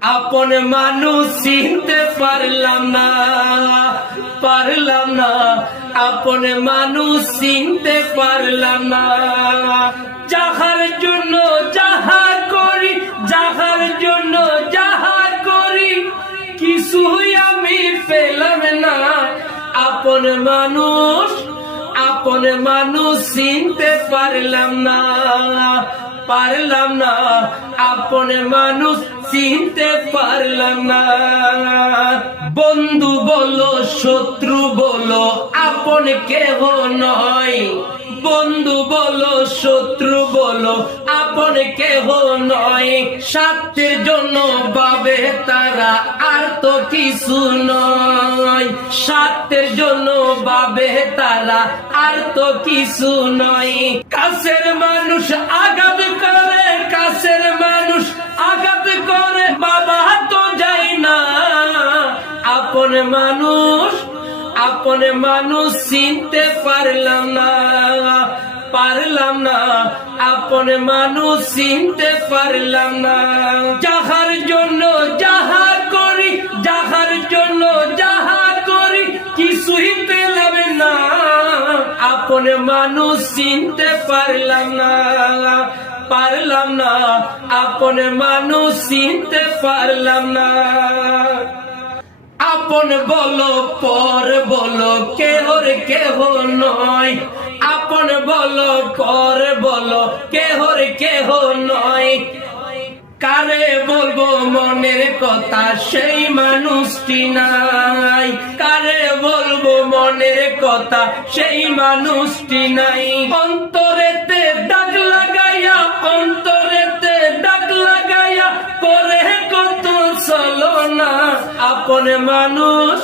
আপন মানুষ চিনতে পারলাম না পারলাম না। আপন মানুষ চিনতে পারলাম না। যাহার জন্য যাহা করি, যাহার জন্য যাহা করি, কিছুই আমি পেলাম না। আপন মানুষ আপন মানুষ চিনতে পারলাম না পারলাম না। আপন মানুষ চিনতে পারলাম না। বন্ধু বলো, শত্রু বলো, আপন কেহ নয়। বন্ধু বলো, শত্রু বলো, আপন কেহ নয়। স্বার্থের জন্য বাবে তারা আর তো কিছু নয়। স্বার্থের জন্য বাবে তারা আর তো কিছু নয়। কাছের মানুষ আঘাত আপন মানুষ, আপনে মানুষ চিনতে পারলাম না পারলাম না। আপনে মানুষ চিনতে পারলাম না। যাহার জন্য যাহা করি, যাহার জন্য যাহা করি, কিছুই পেলাম না। আপনে মানুষ চিনতে পারলাম না পারলাম না। আপনে মানুষ চিনতে পারলাম না। আপন বলো, পর বলো কেহর কেহ নয়। আপন বলো, পর বলো কেহর কেহ নয়। কারে বলব মনের কথা, সেই মানুষটি নাই। কারে বলব মনের কথা, সেই মানুষটি নাই। অন্তরেতে আপন মানুষ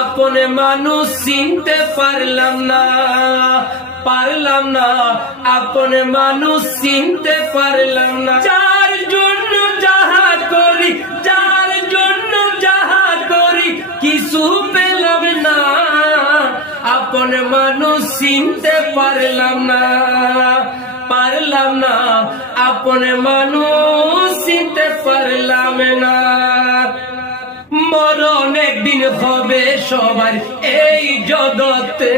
আপন মানুষ চিনতে পারলাম না পারলাম না। আপন মানুষ চিনতে পারলাম না। যার জন্য যাহা করি, যার জন্য যাহা করি, কিছু পেলাম না। আপন মানুষ চিনতে পারলাম না পারলাম না। আপন মানুষ চিনতে পারলাম না। একদিন হবে সবার এই জগতে।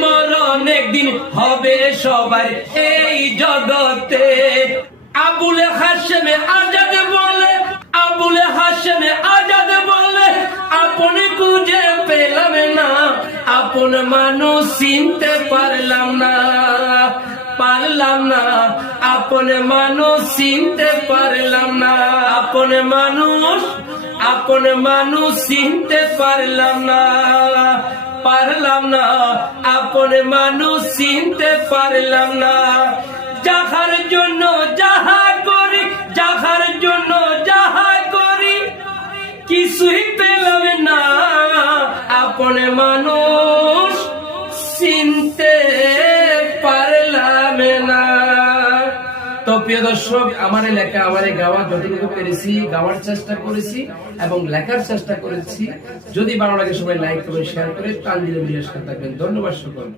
মরণ একদিন হবে সবার এই জগতে। আবুলে হাসেমে আজাদ বলে, আবুলে হাসেমে আজাদ বলে, আপনি খুঁজে পেলাম না, আপন মানুষ চিনতে পারলাম না। পারলাম না, আপন মানুষ চিনতে পারলাম না, আপন মানুষ আপন মানুষ চিনতে পারলাম না পারলাম না। আপন মানুষ চিনতে পারলাম না। যাহার জন্য যাহা করি, যাহার জন্য যাহা করি, কিছুই পেলাম না। আপন মানুষ চিনতে পারলাম না। তো প্রিয় দর্শক, আমার লেখা, আমার গাওয়া যতটুকু পেরেছি, গাওয়ার চেষ্টা করেছি এবং লেখার চেষ্টা করেছি। যদি ভালো লাগে সবাই লাইক করে শেয়ার করে তান দিলে থাকবেন। ধন্যবাদ সকল